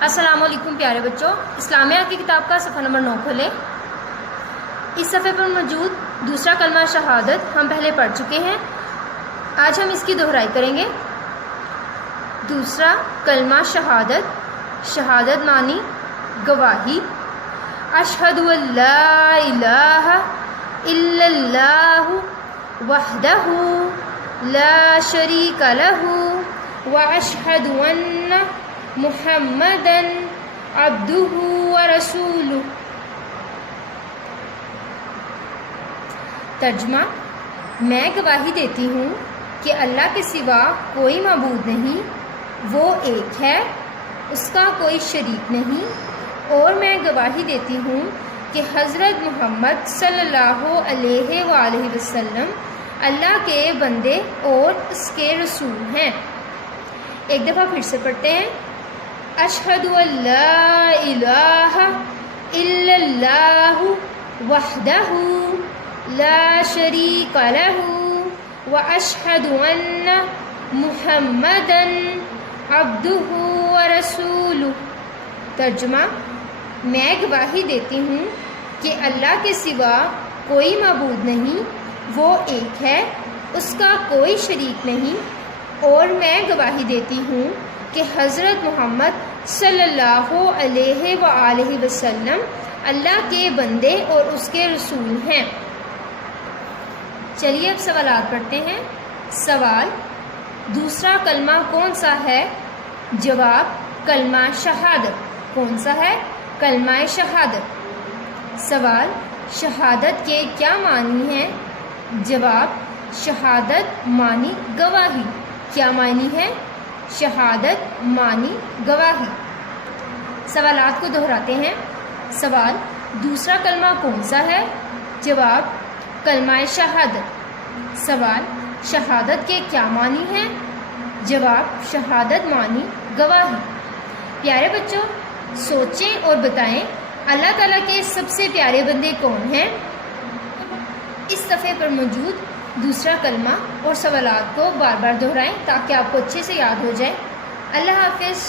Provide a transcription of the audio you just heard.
السلام علیکم پیارے بچوں، اسلامیہ کی کتاب کا صفحہ نمبر 9 کھولیں۔ اس صفحے پر موجود دوسرا کلمہ شہادت ہم پہلے پڑھ چکے ہیں، آج ہم اس کی دہرائی کریں گے۔ دوسرا کلمہ شہادت، شہادت معنی گواہی۔ اشہد ان لا الہ الا اللہ وحدہ لا شریک لہ واشہد ان محمدً عبدہ ورسولہ۔ ترجمہ: میں گواہی دیتی ہوں کہ اللہ کے سوا کوئی معبود نہیں، وہ ایک ہے، اس کا کوئی شریک نہیں، اور میں گواہی دیتی ہوں کہ حضرت محمد صلی اللہ علیہ وآلہ وسلم اللہ کے بندے اور اس کے رسول ہیں۔ ایک دفعہ پھر سے پڑھتے ہیں۔ اشہد ان لا الہ الا اللہ وحدہ لا شریک لہ واشہد ان محمدً عبدہ ورسولہ۔ ترجمہ: میں گواہی دیتی ہوں کہ اللہ کے سوا کوئی معبود نہیں، وہ ایک ہے، اس کا کوئی شریک نہیں، اور میں گواہی دیتی ہوں کہ حضرت محمد صلی اللہ علیہ وآلہ وسلم اللہ کے بندے اور اس کے رسول ہیں۔ چلیے اب سوالات پڑھتے ہیں۔ سوال: دوسرا کلمہ کون سا ہے؟ جواب: کلمہ شہادت۔ کون سا ہے؟ کلمہ شہادت۔ سوال: شہادت کے کیا معنی ہیں؟ جواب: شہادت معنی گواہی۔ کیا معنی ہے؟ شہادت معنی گواہی۔ سوالات کو دہراتے ہیں۔ سوال: دوسرا کلمہ کون سا ہے؟ جواب: کلمہ شہادت۔ سوال: شہادت کے کیا معنی ہیں؟ جواب: شہادت معنی گواہی۔ پیارے بچوں، سوچیں اور بتائیں اللہ تعالیٰ کے سب سے پیارے بندے کون ہیں؟ اس صفحے پر موجود دوسرا کلمہ اور سوالات کو بار بار دہرائیں تاکہ آپ کو اچھے سے یاد ہو جائے۔ اللہ حافظ۔